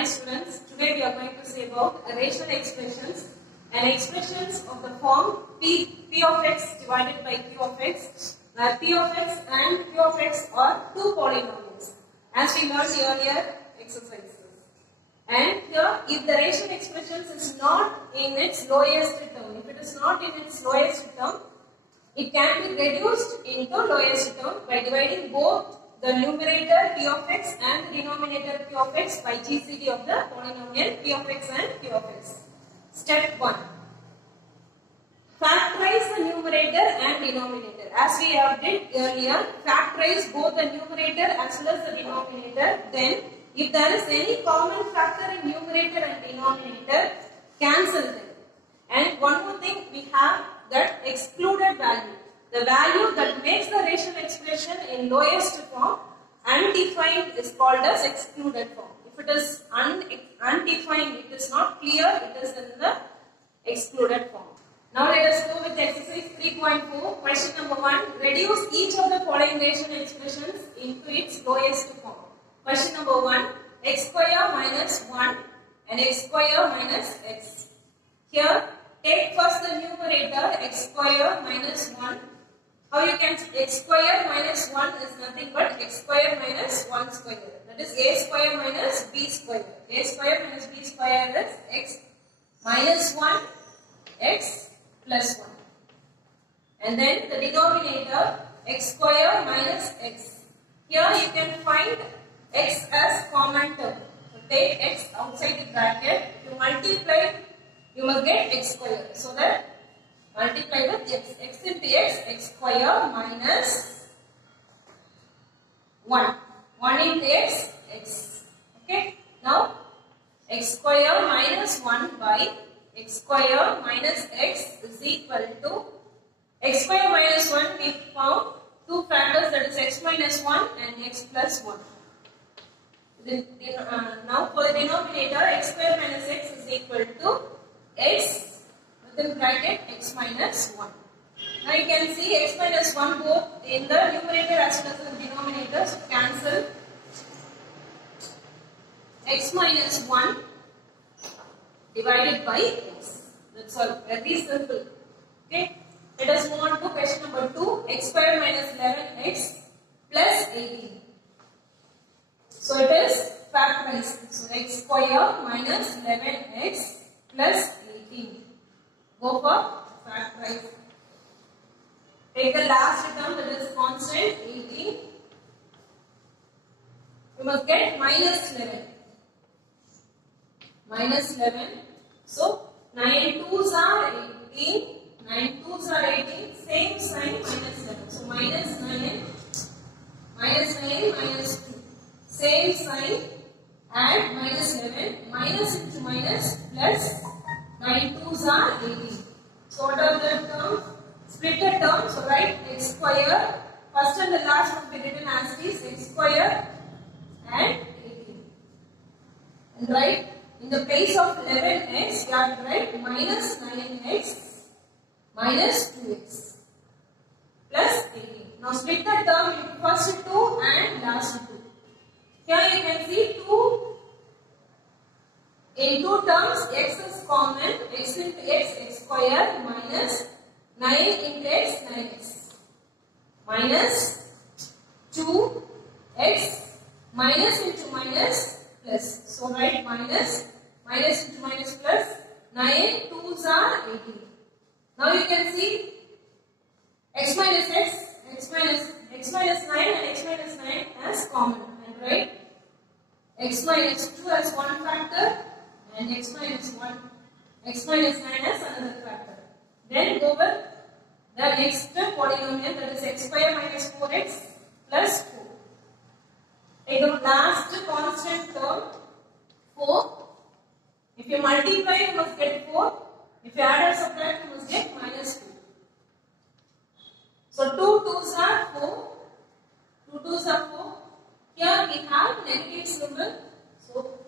Hi students, today we are going to say about rational expressions and expressions of the form P of x divided by Q of x, where P of x and Q of x are two polynomials as we learned earlier exercises. And here if the rational expressions is not in its lowest term, if it is not in its lowest term, it can be reduced into lowest term by dividing both the numerator P of x and the denominator Q of x by GCD of the polynomial P of x and Q of x. Step 1. Factorize the numerator and denominator. As we have did earlier, factorize both the numerator as well as the denominator. Then, if there is any common factor in numerator and denominator, cancel them. And one more thing, we have that excluded value. The value that makes the rational expression in lowest form undefined is called as excluded form. If it is undefined, it is not clear, it is in the excluded form. Now let us go with exercise 3.4. Question number 1. Reduce each of the following rational expressions into its lowest form. Question number 1. X square minus 1 and x square minus x. Here, take first the numerator x square minus 1. How you can x square minus 1 is nothing but x square minus 1 square. That is a square minus b square. A square minus b square is x minus 1 x plus 1. And then the denominator x square minus x. Here you can find x as common term. So take x outside the bracket. To multiply, you must get x square. So that multiply with x into x square minus 1. 1 into x. Okay. Now, x square minus 1 by x square minus x is equal to x square minus 1. We found two factors, that is x minus 1 and x plus 1. Now, for the denominator, x square minus x is equal to x within bracket x minus 1. Now you can see x minus 1 both in the numerator as well as the denominator, so cancel. X minus 1 divided by x. That's all. Very simple. Okay. Let us move on to question number 2. X square minus 11x plus 18. So it is factorized. So x square minus 11x plus 18. Go for factorize. Take the last term, that is constant 18. You must get minus 11. Minus 11. So 9 2s are 18. 9 2s are 18. Same sign, minus 11. So minus 9, minus 2. Same sign, add minus 11. Minus into minus plus 9 2s are 18. So what are the terms? Splitted terms. So write x square. First and the last will be written as is x square and 18. And write in the place of 11x, you have to write minus 9x minus 2x plus 18. Now split the term into first 2 and last 2. Here you can see 2. In two terms, x is common, x into x square minus 9 into x, 9x. Minus 2x minus into minus plus. So write minus into minus plus 9 2s are 18. Now you can see x minus 9 and x minus 9 as common. And write x minus 2 as one factor and x minus 9 as another factor. Then go with the next polynomial, that is x square minus 4x plus 4. Take the last constant term 4. If you multiply, you must get 4. If you add or subtract, you must get minus 2. So 2 2s are 4. 2 2s are 4. Here we have negative symbol. So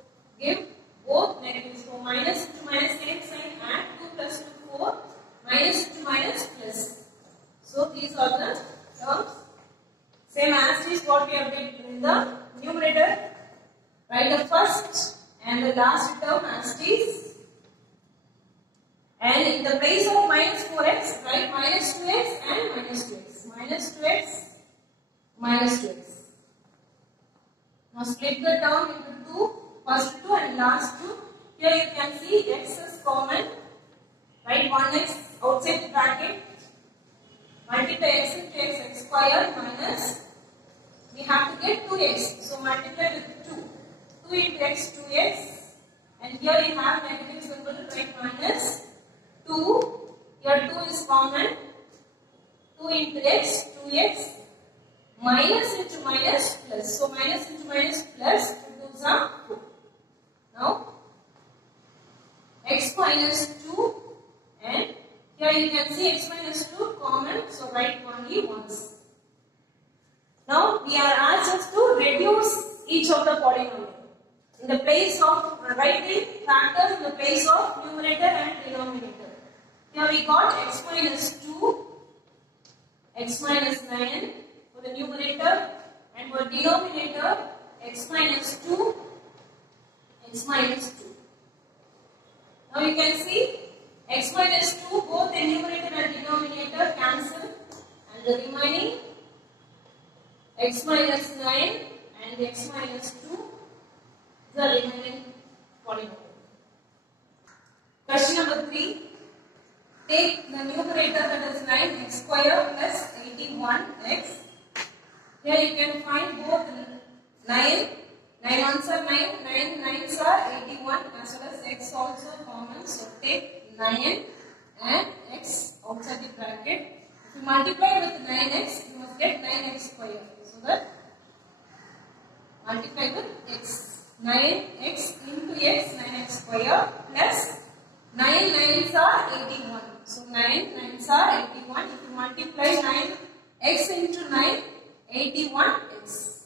give both negatives. So minus into minus negative sign, add 2 plus 2 4. Minus into minus plus. So these are the terms. Same as is what we have did in the numerator. Write the first and the last term as it is. And in the place of minus 4x, write minus 2x and minus 2x. Minus 2x, minus 2x. Now split the term into two, first two and last two. Here you can see x is common. Write 1x outside the bracket. Multiply x into x square minus. We have to get 2x. So multiply with 2. 2 into x, 2x. And here you have negative symbol, write minus 2. Here 2 is common. 2 into x, 2x. Minus into minus plus. So minus into minus plus 2 2s are 4. Now x minus 2 and here you can see x minus 2 common. So write only once. Now we are asked us to reduce each of the polynomial. In the place of write the factors in the place of numerator and denominator. Here we got x minus 2, x minus 9 for the numerator and for denominator x minus 2, x minus 2. Now you can see x minus 2 both the numerator and denominator cancel and the remaining x minus 9 and x minus 2 the remaining polynomial. Question number 3. Take the numerator that is 9x square plus 81x. Here you can find both 9 ones are 9, 9 9s are 81 as well as x also common. So take 9 and x outside the bracket. If you multiply with 9x, you must get 9x square. So that multiply with x. 9x into x, 9x square plus 9 9s are 81. So 9 9s are 81. If you multiply 9x into 9, 81x.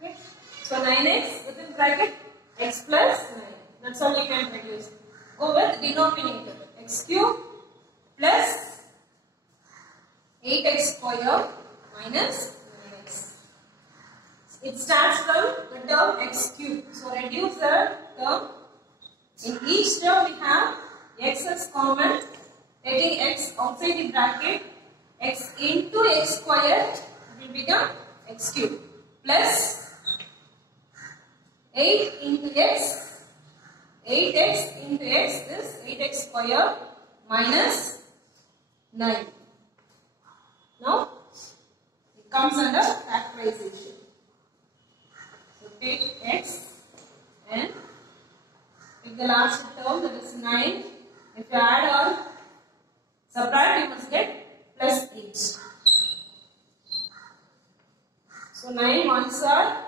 Okay. So 9x within bracket x plus 9. That's all you can reduce. Go with denominator. X cube plus 8x square minus 9x. It starts from the term x cube. So reduce the term. In each term we have x is common. Taking x outside the bracket, x into x square will become x cube plus 8 into x, 8x into x is 8x square minus 9. Now it comes under factorization. So take x and take the last term that is 9. If you add on, subtract, you must get plus 8. So 9 ones are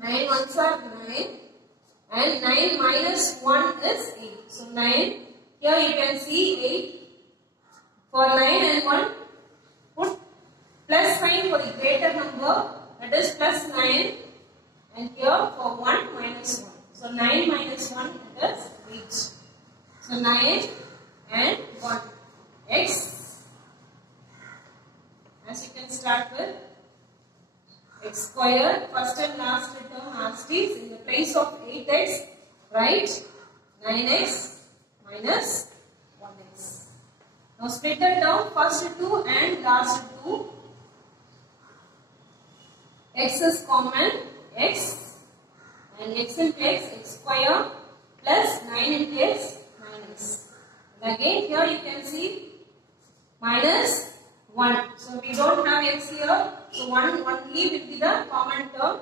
9 and 9 minus 1 is 8. So 9, here you can see 8 for 9 and 1, put plus sign for the greater number, that is plus 9, and here for 1 minus 1. So 9 minus 1 is 8. So 9 and 1 x, as you can start with x square, first and last term as it is. In the place of 8x, write 9x minus 1x. Now split it down, first 2 and last 2. X is common, x, and x into x square plus 9 into x minus. And again here you can see minus 1. So we don't have x here. So 1 only will be the common term,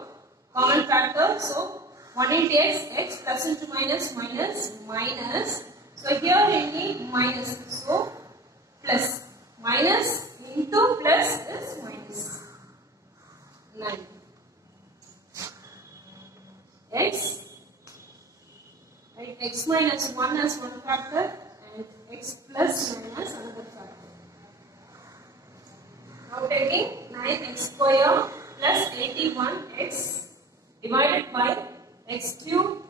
common factor. So 1 into x, x plus into minus, minus, minus. So here we need minus. So plus. Minus into plus is minus 9. X. Right, x minus 1 as one factor and x plus 9 as another factor. Now taking 9x square plus 81x divided by x cube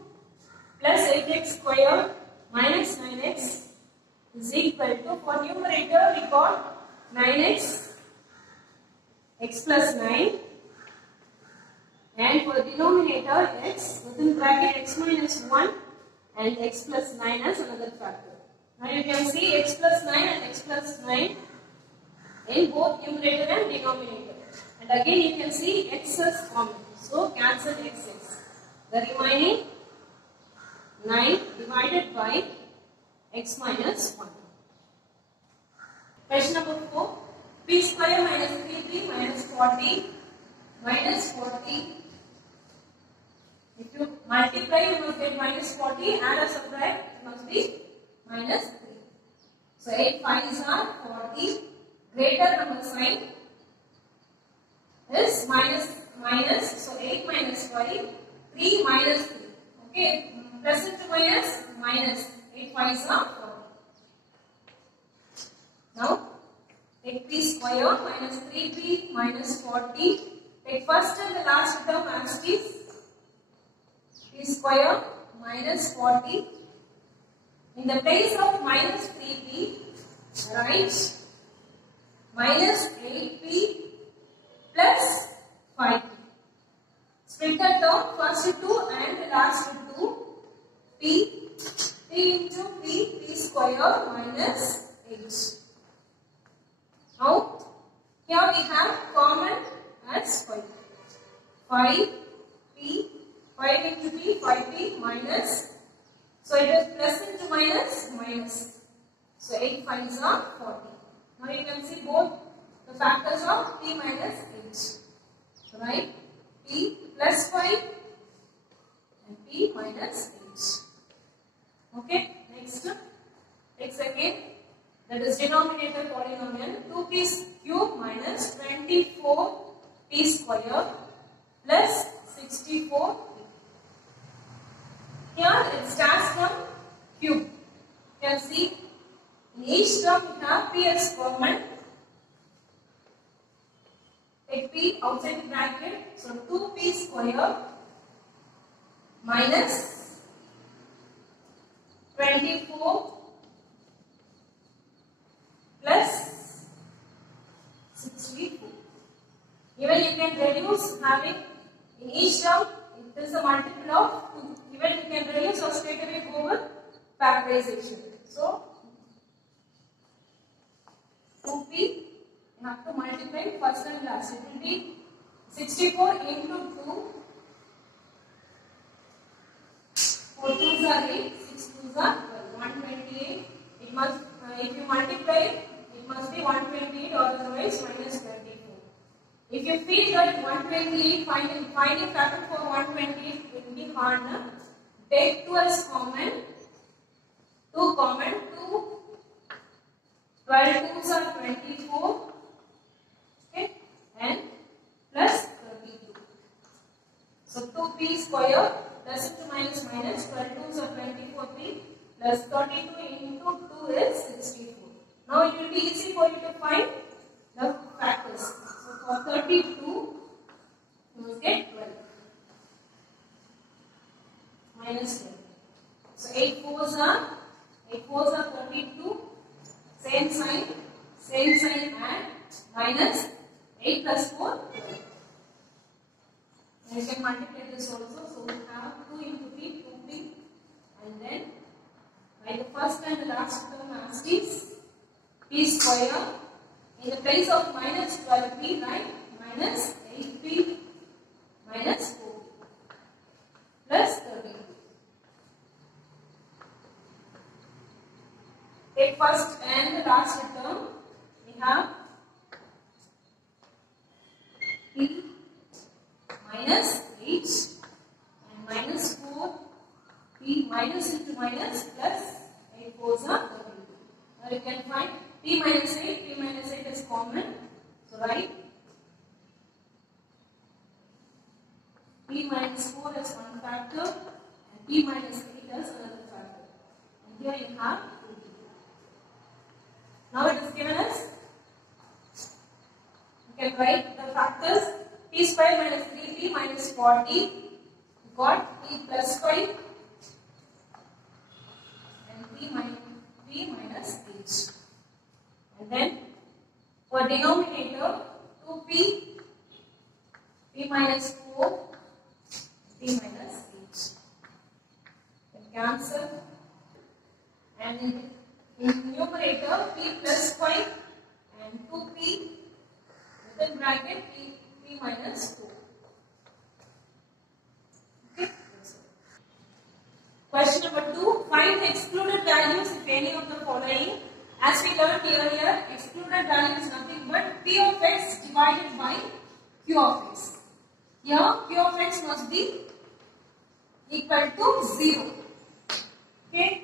plus 8x square minus 9x is equal to, for numerator we got 9x, x plus 9 And for denominator x, within bracket x minus 1 and x plus 9 as another factor. Now you can see x plus 9 and x plus 9 in both numerator and denominator. And again you can see x is common. So cancel x. The remaining 9 divided by x minus 1. Question number 4. P square minus 3p minus 40 minus 40. If you multiply, you must get minus 40. Add or subtract, it must be minus 3. So 8 5s are 40. Greater number sign is minus. So 8 minus 5, 3 minus 3. Okay, plus into minus. 8 5s are 40. Now take p square minus 3p minus 40. Take first and the last term as it is. P square minus 40. In the place of minus 3p, write minus 8p plus 5p. Split the term first 2 and the last 2. P into p square minus 8. Now, here we have common as 5. 5p, 5 into p, 5p minus. So it is plus into minus. So 8 5s are 40. Now you can see both the factors of p minus 8. So write p plus 5 and p minus 8. Okay, next. X again. That is denominator polynomial 2p cube minus 24p square plus 64p. Here it starts from cube. You can see in each term we have p as common. Take p outside the bracket. So 2p square minus 24 plus 64. Even you can reduce having in each term, it is a multiple of 2. Even you can reduce or straight away go with factorization. So 2p, you have to multiply first and last. It will be 64 into 2. 4 2s are 8, 6 2s are 12. 128. It must, if you multiply, it must be 128 or otherwise minus 24. If you feel that 128, finding factor for 128 will be hard, take 2 as common. 2 common, 2. 12 2s are 24. Okay, and plus 32. So 2p square plus into minus. 12 2s are 24p plus 32 into 2 is 64. Now it will be easy for you to find the factors. So for 32, you must get 12 minus 12. So 8 4s are 32. Same sign and minus 8 plus 4 12. And you can multiply this also. So we have 2 into p, 2p, and then by the first and the last term as is p square. In the place of minus 12p, right? Minus 8p minus 4p plus 32. Take first and the last term. We have p minus 8 and minus 4, p minus into minus plus 8 4s are 32. Now you can find p minus 8 is common. So write p minus 4 as one factor and p minus 8 as another factor. And here you have 2p. Now it is given as, you can write the factors p square minus 3p minus 40. You got p plus 5 and p minus 8. And then for denominator 2p, p minus 4 p minus 8. Then cancel. And in numerator p plus 5 and 2p within bracket p minus 4. Okay. Question number 2. Find the excluded values if any of the following. As we learned earlier, excluded value is nothing but p of x divided by q of x. Here q of x must be equal to 0. Okay.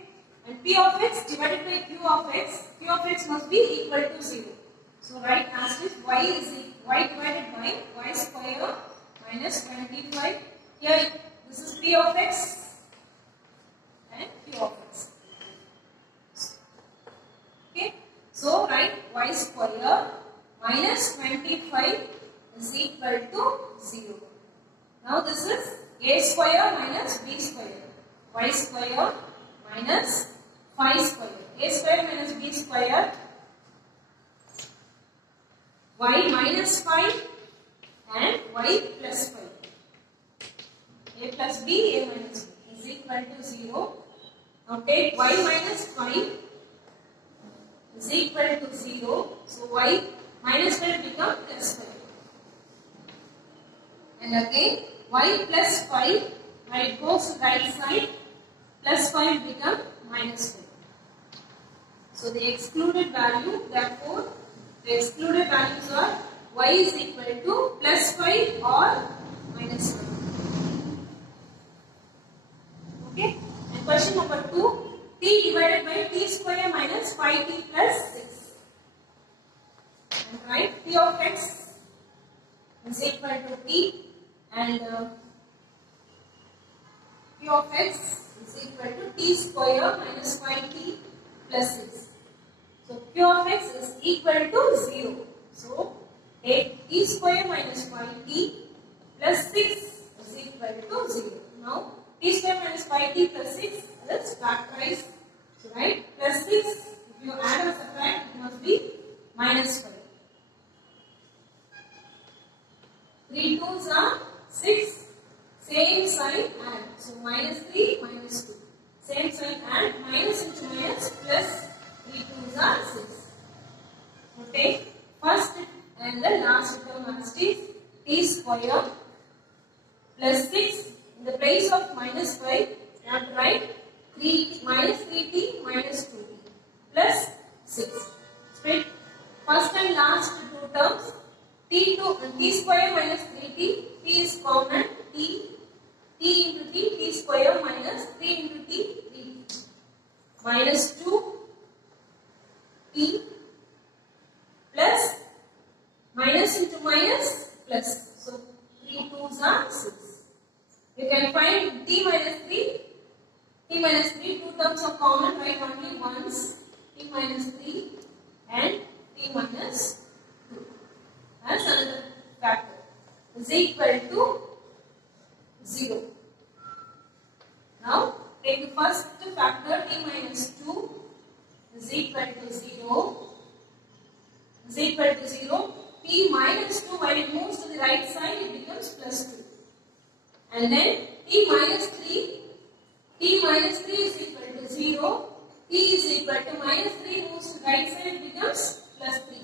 And p of x divided by q of x must be equal to 0. So write as is y divided by y square minus 25. Here this is p of x and q of x. Okay. So write y square minus 25 is equal to 0. Now this is a square minus b square. Y square minus 5 square. A square minus b square. Y minus 5 and y plus 5. A plus b, a minus b is equal to 0. Now take y minus 5 is equal to 0. So y minus 5 becomes plus 5. And again y plus 5, when it goes to right side, plus 5 becomes minus 5. So the excluded value, therefore, the excluded values are y is equal to plus 5 or minus 5. Okay. And question number 2, t divided by t square minus 5t plus 6. And write p of x is equal to t and p of x is equal to t square minus 5t plus 6. So q of x is equal to 0. So take t square minus 5t plus 6 is equal to 0. Now t square minus 5t plus 6 is factorized. So write plus 6. If you add or subtract, it must be minus 5. 3 2s are 6. Same sign add. So minus 3, minus 2. Same sign add. Minus into minus plus 3 2s are 6. So take first and the last term as is t square plus 6. In the place of minus 5, you have to write 3 minus 3t minus 2t plus 6. Split first and last two terms. T square minus 3t, t is common, t into t square minus 3 into t, 3t. Minus 2 t plus minus into minus plus. So 3 2s are 6. You can find t minus 3. T minus 3, two terms are common, write only once. T minus 3 and t minus 2. As another factor is equal to 0. Now take the first factor t minus 2 is equal to 0. Is equal to 0. T minus 2, while it moves to the right side, it becomes plus 2. And then t minus 3. T minus 3 is equal to 0. T is equal to minus 3 moves to right side, it becomes plus 3.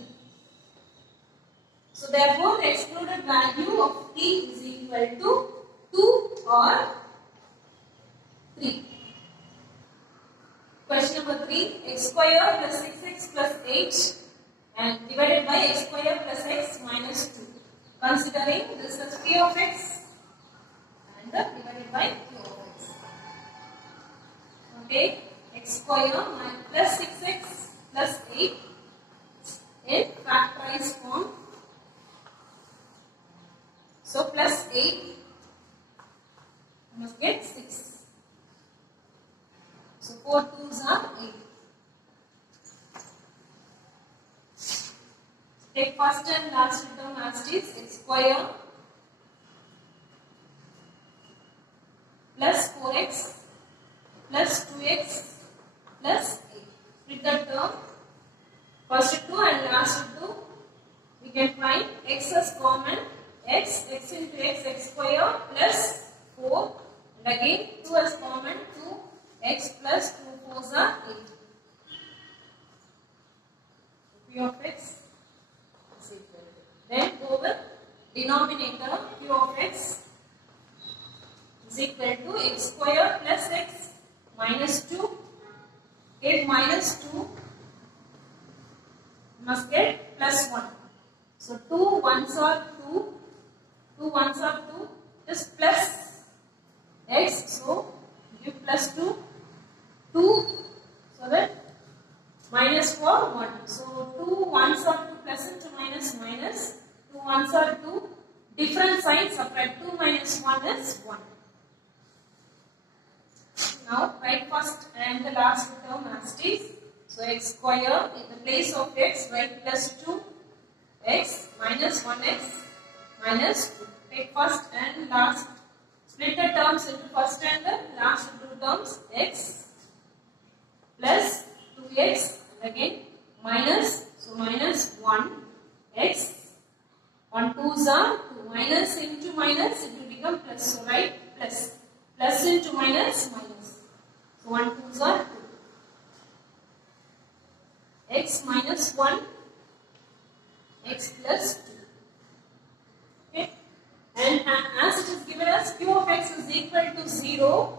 So therefore, the excluded value of t is equal to 2 or 3. Question number 3. X square plus 6x plus 8 and divided by x square plus x minus 2. Considering this as p of x and divided by q of x. So take x square plus 6x plus 8 in factorized form. So plus 8, you must get 6. So 4 2s are 8. Take first and last term as it is, x square plus 4x plus 2x plus 8. Split the term. First 2 and last 2. We can find x as common. X into x square plus 4, and again 2 as common, 2x plus 2 4s are 8. P of x is equal to. Then go with denominator. Q of x is equal to x square plus x minus 2. Get minus 2, must get plus 1. So 2 ones are 2, 2 ones are 2, just plus x, so give plus 2, 2, so that minus 4, 1. So 2 ones are 2, plus into minus minus, 2 ones are 2, different signs subtract, 2 minus 1 is 1. Now write first and the last term as it is. So x square, in the place of x write plus 2, x minus 1x minus 2. Take first and last, split the terms into first and the last two terms, x plus 2x and again minus, so minus 1 x, 1 2s are 2, minus into minus it will become plus, so write plus, plus into minus minus, so 1 2s are 2, x minus 1 x plus 2. Okay, and as it is given as q of x is equal to 0,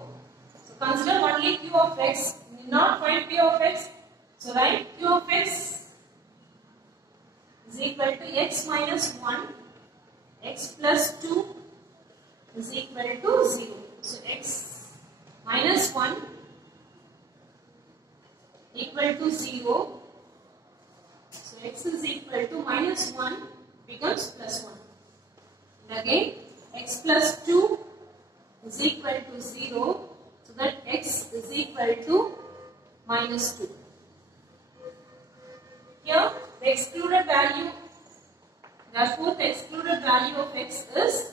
so consider only q of x, need not find p of x, so write q of x is equal to x minus 1 x plus 2 is equal to 0. So x minus 1 equal to 0. So x is equal to minus 1 becomes plus 1. And again x plus 2 is equal to 0. So that x is equal to minus 2. Here the excluded value, therefore the excluded value of x is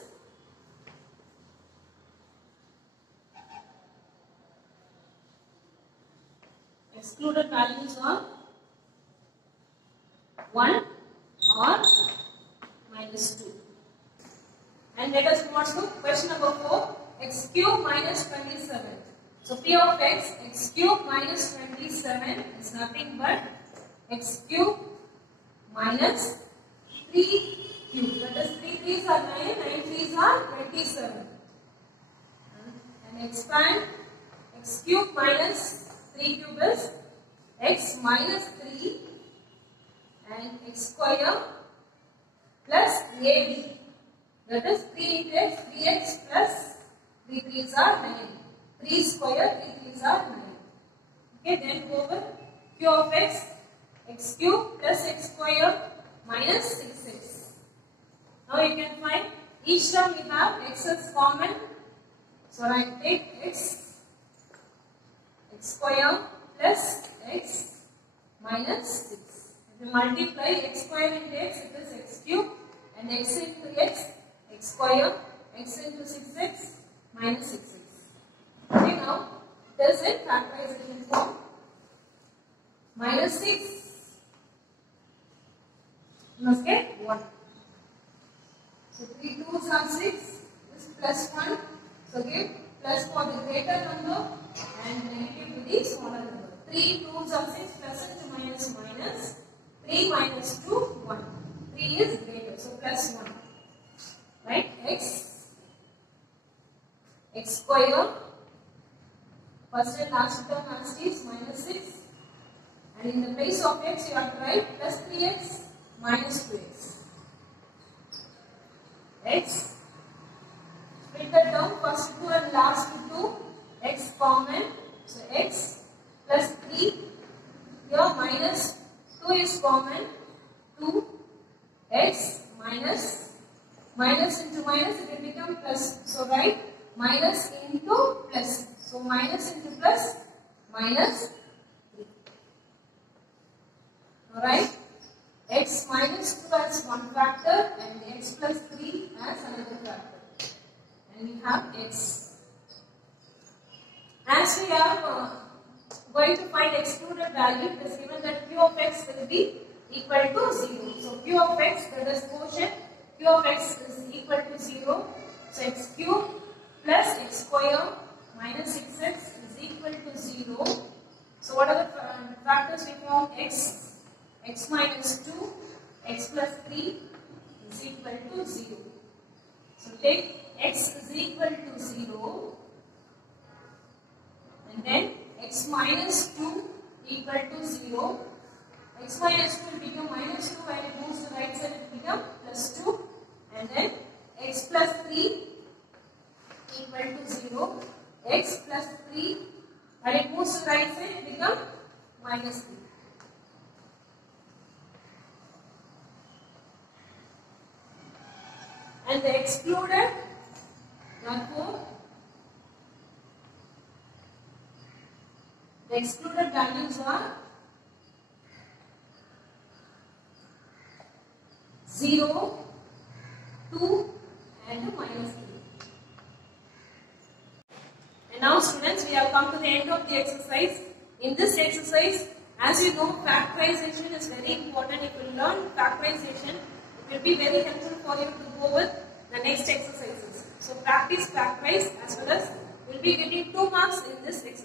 excluded values are 1 or minus 2. And let us move on to question number 4, x cube minus 27. So p of x cube minus 27 is nothing but x cube minus 3 cube. That is 3 3s are 9, 9 3s are 27. And expand x cube minus 3 cube is x minus 3 and x square plus ab. That is 3 into x, 3x plus 3 3s are 9. 3 square, 3 3s are 9. Okay, then go over q of x cube plus x square minus 6x. Now you can find each term we have x is common. So I take x square plus x minus 6. If you multiply x square into x, it is x cube, and x into x square, x into 6x minus 6x. Okay, now it is in factorization form. Minus 6, you must get 1. So 3 2s are 6, this plus 1. So give plus for the greater number and negative to the smaller number. 3 2s are 6, plus into minus minus. 3 minus 2, 1. 3 is greater, so plus 1. Right? X square, first and last term as it is minus 6. And in the place of x, you have to write plus 3x minus 2x. X, split the term, first 2 and last 2, x common. So x plus 3, here minus 2 is common, 2, x minus, minus into minus, it will become plus. So write minus into plus. So minus into plus, minus 3. Alright, x minus 2 as one factor and x plus 3 as another factor. And we have x. As we are going to find excluded value, it is given that q of x will be equal to 0. So q of x, that is quotient, q of x is equal to 0. So x cube plus x square minus 6x is equal to 0. So what are the factors we found? X minus 2, x plus 3 is equal to 0. So take x is equal to 0 and then x minus 2 equal to 0. X minus 2 will become minus 2 and it moves to right side, it will become plus 2, and then x plus 3 equal to 0. X plus 3 and it moves to right side, it becomes minus 3. And the excluded, therefore, the excluded values are 0, 2 and minus 3. And now students, we have come to the end of the exercise. In this exercise, as you know, factorization is very important. If you learn factorization, it will be very helpful for you to go with the next exercises. So practice factorize as well as you will be getting 2 marks in this exercise.